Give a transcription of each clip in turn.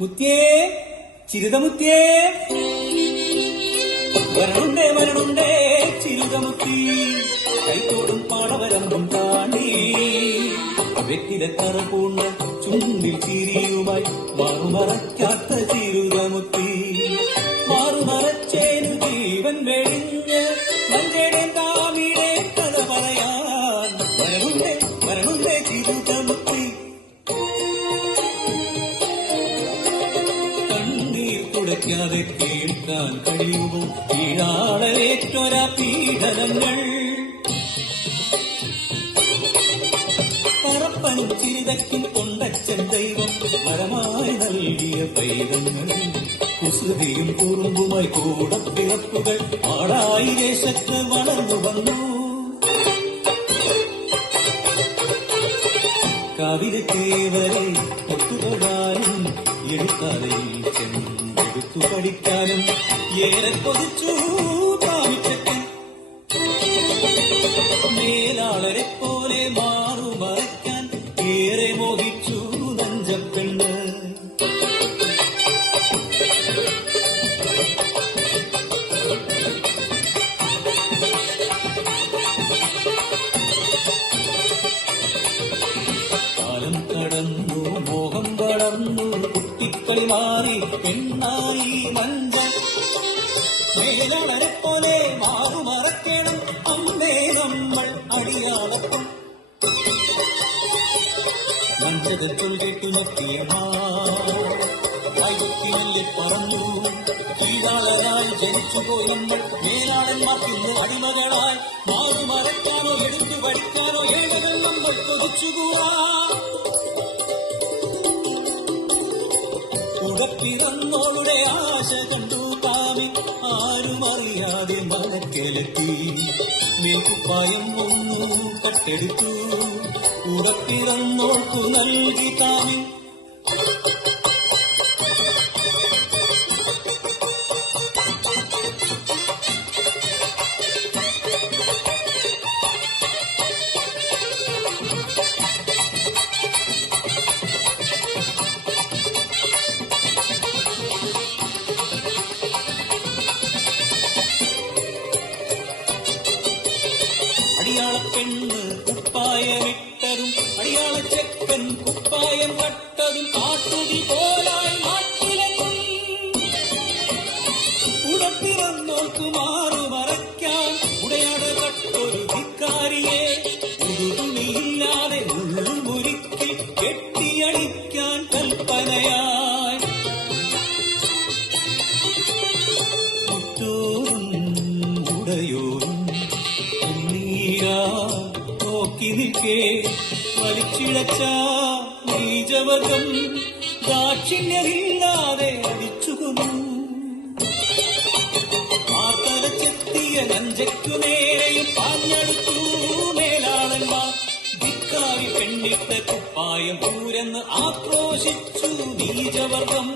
മുത്തിയേ, ചിരുതമുത്തിയേ, വരണുണ്ടേ വരണുണ്ടേ ചിരുതമുത്തി, കൈത്തോടും പാടവരമ്പും താണ്ടി വെറ്റിലക്കറ പൂണ്ട ചുണ്ടിൽ ചിരിയുമായി മാറുമറയ്ക്കാത്ത ചിരുതമുത്തി, മാറുമറച്ചേനു ജീവൻ വെടിഞ്ഞ് മഞ്ചേടെ താമിയുടെ കഥ പറയാൻ വരണുണ്ടേ വരണുണ്ടേ ചിരുതമുത്തി. കണ്ണീർ തുടയ്ക്കാതെ കേൾക്കാൻ കഴിയുമോ ഈടാളേറ്റൊരാ പീഡനങ്ങൾ? പറപ്പനും ചിരിതയ്ക്കും കൊണ്ടച്ഛൻ ദൈവം മരമായി നൽകിയ പൈതങ്ങൾ, കുസൃതിയും കുറുമ്പുമായി കൂടപ്പിറപ്പുകൾ ആടായി ദേശത്ത് വളർന്നു വന്നു. കവിതക്കേവരെ ഒത്തുതൊടാനും എടുക്കാതെ ചെന്നെടുത്തു പഠിക്കാനും ഏറെ കൊതിച്ചു താമിച്ചൻ. മേലാളരെ പോലെ മാറുമറയ്ക്കാൻ ഏറെ മോഹിച്ചു നഞ്ചപ്പെണ്ണ്. കാലം കടന്നു മോഹം വളർന്നു കുട്ടിക്കളി മാറി പെണ്ണായി മഞ്ച. മേലാളരെ പോലെ മാറുമറക്കണം അമ്മേ നമ്മൾ അടിയാളപ്പം. മഞ്ചകത്തുൾ കേട്ടു നോക്കിയല്ലേ പറഞ്ഞു കീഴാളരായി ജനിച്ചുപോയി നമ്മൾ. മേലാളന്മാർക്കിന്ന് അടിമകളായി മാറുമറക്കാനോ എടുത്തു പഠിക്കാനോ ഏഴകൾ നമ്മൾ കൊതിച്ചുകൂടാ. ഉടപ്പിറന്നോളുടെ ആശ കണ്ടു താമി ആരുമറിയാതെ മലക്കെലത്തി. മേൽക്കുപ്പായം ഒന്നു കട്ടെടുത്തു ഉടപ്പിറന്നോൾക്കു നൽകി താമി. അടിയാളപ്പെണ്ണ് കുപ്പായമിട്ടതും അടിയാള ചെക്കൻ കുപ്പായം കട്ടതും കാട്ടുതി പോലായി നാട്ടിലെത്തും. ഉടപ്പിറന്നോൽക്കു മാറുമറയ്ക്കാൻ ഉടയാട കട്ടൊരു ധിക്കാരിയെ ഉടുതുണിയില്ലാതെ ഉള്ളുമുരുക്കി കെട്ടിയടിക്കാൻ കൽപ്പനയായി. മുറ്റോറും ഉടയോറും നോക്കി നിൽക്കേ വലിച്ചിഴച്ച നീചവർഗം ദാക്ഷിണ്യമില്ലാതെ അടിച്ചുകൊന്നു. ആ തലച്ചെത്തിയ നഞ്ചയ്ക്കു നേരെയും പാഞ്ഞെടുത്തു മേലാളന്മാർ. ധിക്കാരി പെണ്ണിട്ട കുപ്പായം പൂരെന്ന് ആക്രോശിച്ചു നീചവർഗം.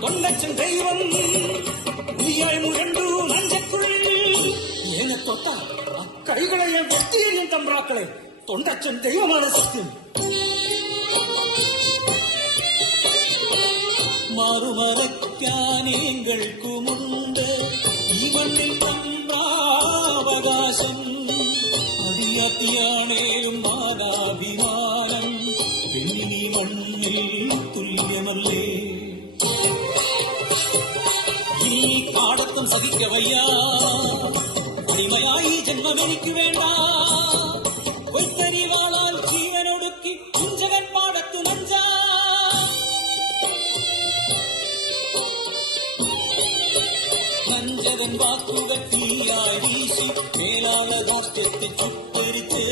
തൊണ്ടച്ചൻ ദൈവം ഉയ്യാൾ മുരണ്ടു നഞ്ചക്കുള്ളിൽ. എന്നെ തൊട്ട ആ കൈകളെ ഞാൻ വെട്ടിയെന്നും തമ്പ്രാക്കളെ. തൊണ്ടച്ചൻ ദൈവമാണ് സത്യം. മാറുമറയ്ക്കാനേങ്ങൾക്കുമുണ്ട് ഈ മണ്ണിൽ തമ്പ്രാവകാശം. അടിയാത്തിയാണേലും മാനാഭിമാനം പെണ്ണിനീ മണ്ണിൽ തുല്യമല്ലേ. ഈ പാടത്തും സഹിക്കവയ്യ അടിമയായി ജന്മമെനിക്ക് വേണ്ട. കൊയ്ത്തരിവാളാൽ ജീവനൊടുക്കി കുഞ്ചകൻ പാടത്തു നഞ്ച. നഞ്ചകൻ വാക്കുകൾ തീയായി വീശി മേലാള ദോഷത്തെ ചുട്ടരിച്ച്